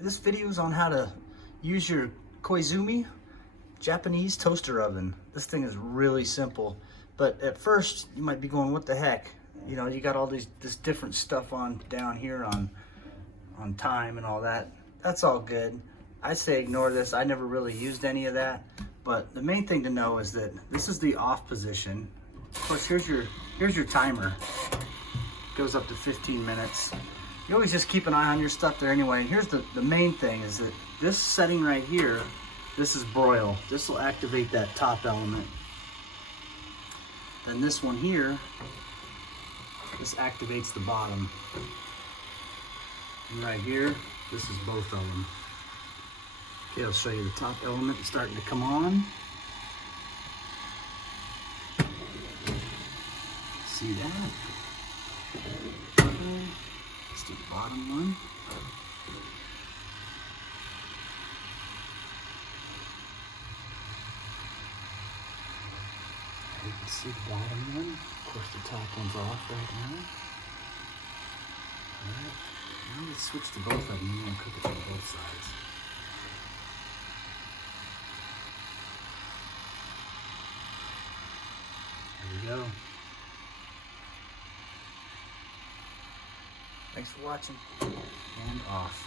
This video is on how to use your Koizumi Japanese toaster oven. This thing is really simple, but at first you might be going, what the heck? You know, you got all this different stuff on down here on time and all that. That's all good. I say ignore this. I never really used any of that, but the main thing to know is that this is the off position. Of course, here's your timer. It goes up to 15 minutes. You always just keep an eye on your stuff there anyway. Here's the main thing is that this setting right here, this is broil. This will activate that top element. Then this one here, this activates the bottom. And right here, this is both of them. Okay, I'll show you the top element starting to come on. See that? Okay. Let's do the bottom one. You can see the bottom one. Of course, the top one's off right now. Alright, now let's switch to both of them. I'm going to cook it from both sides. There we go. Thanks for watching. And off.